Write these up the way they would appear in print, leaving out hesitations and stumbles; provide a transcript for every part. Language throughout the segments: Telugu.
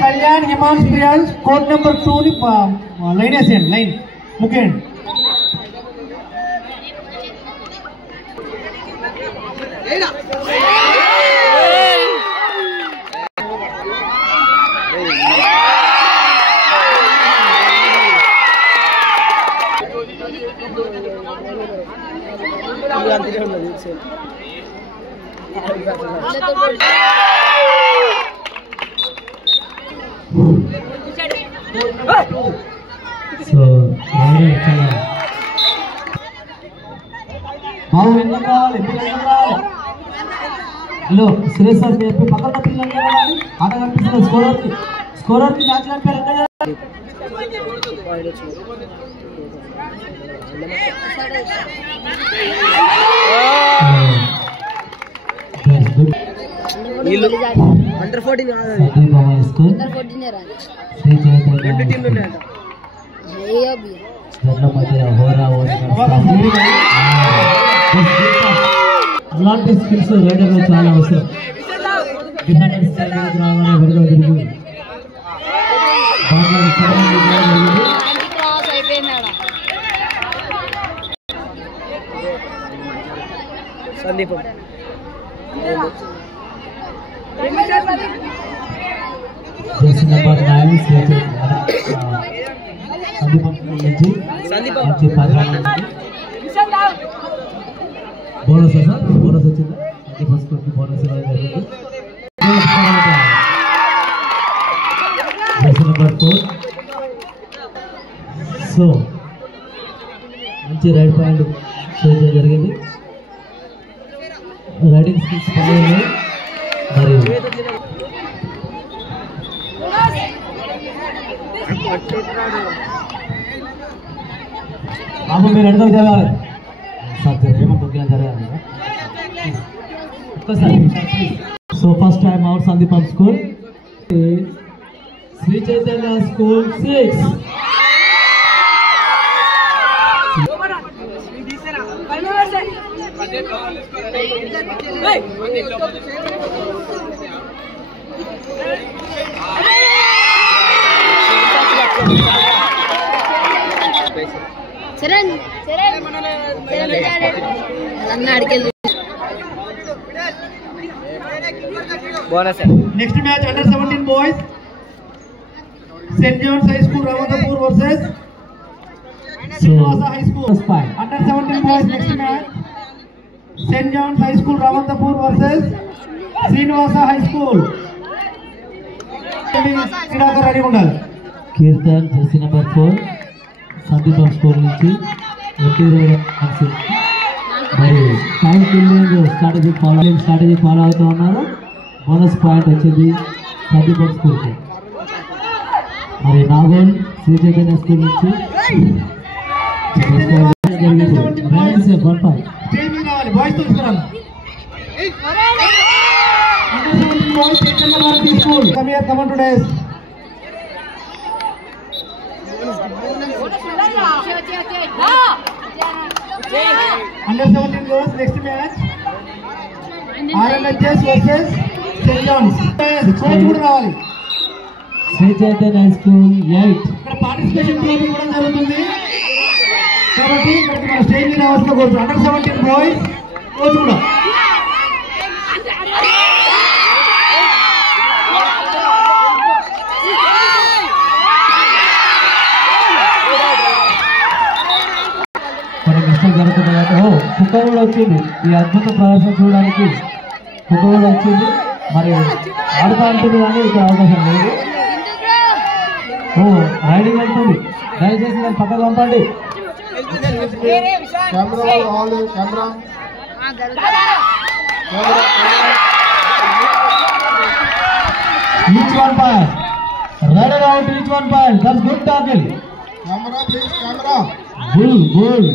Kalyan Hemans Priyans court number 2 ni line asen line mungkin hello Suresh sir చెప్పి పక్కన పిల్లలు ఆట కనిపిస్తుంది స్కోరర్ కి మ్యాచ్ కనిపించారు అండర్ 14 కాదు అండర్ 14 రాదు రెండు టీంలు ఉన్నాయంట ఏబి జట్ల మధ్య హోరా అలాంటి స్కిల్స్ రైడర్ లో చాలా అవసరం Sandeep number 9 Sandeep bonus sir bonus వచ్చిందా అది ఫస్ట్ బోనస్ నెంబర్ 4 సో మంచి రైడ్ పాయింట్ చేయడం జరిగింది రైడింగ్ స్కిల్స్ పనిచేయాలి మరియు బాబు మీరు అడుగుతారు చదవాలి సార్ ఏమనుకుంటున్నా జరగాలి ఒక్కసారి సో ఫస్ట్ టైం అవుట్ సందీపం school Sri Chaitanya school 6 Charan Next match under 17 boys, St. John's High School Ramadapur versus Srinivasa High School. Under 17 boys next match, St. John's High School Ramadapur versus Srinivasa High School. Ready undali. Kirtan jersey number 4 Sandipam score nunchi మరి టైం కిల్లింగ్ స్ట్రాటజీ ఫాలో అవుతూ ఉన్నారు బోనస్ పాయింట్ వచ్చింది సందీపం స్కూల్కి మరి నాగోల్ శ్రీ చైతన్య స్కూల్ నుంచి Under 17 girls next match RLHS versus St. John's. Coach కూడా రావాలి. శ్రీ చైతన్య స్కూల్ 8 ఇక్కడ పార్టిసిపేషన్ ట్రోఫీ కూడా జరుగుతుంది కాబట్టి ఇక్కడికి మన స్టేజ్ మీద రావాల్సిన కోచ్ అండర్ 17 బాయ్స్ కోచ్ కూడా జరుగుతుంది కుక్క కూడా వచ్చింది ఈ అద్భుత ప్రదర్శన చూడడానికి. కుక్క కూడా వచ్చింది, మరి ఆడుతా ఉంటుంది కానీ ఇక్కడ అవకాశం లేదు. రైడింగ్ వెళ్తుంది, దయచేసి దాన్ని పక్కకు పంపండి. Each one point. Right around each one point. That's good tackle. Camera, please, camera. Bull.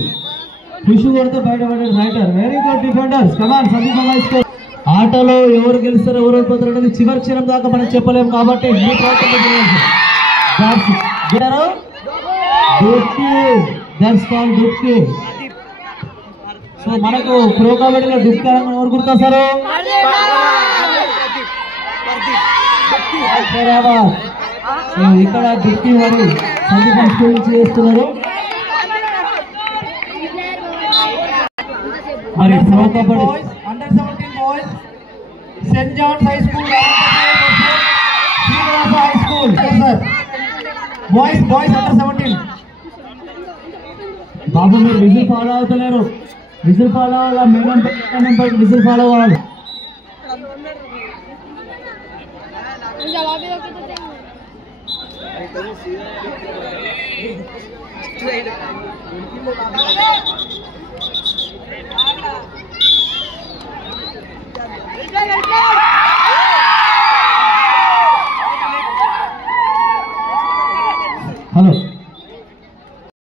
Push కొడితే బయటపడే raider. Very good defenders. Come on Sandeep అమ్మాయి స్కోర్. ఆటలో ఎవరు గెలుస్తారో ఎవరు ఓడిపోతారో అనేది చివరి క్షణం దాకా మనం చెప్పలేము కాబట్టి మీ ప్రయత్నం చేయాలి. దట్స్ గెటరో డుక్కి. దట్స్ కాల్ డుక్కి. సో మనకు ప్రో కబడ్డీలో డుక్కి అని ఎవరు గుర్తొస్తారు? ఇక్కడ డుక్కి మరి సందీప్ స్కూల్ చేస్తున్నారు. మరి pro kabaddi under 17 boys saint John's high school Srinivasa high school sir. Boys under 17. బాబు మీరు విజిల్ ఫాలో అవుతలేరు. విజిల్ ఫాలో అవ్వాలి, మేడం విజిల్ ఫాలో అవ్వాలి.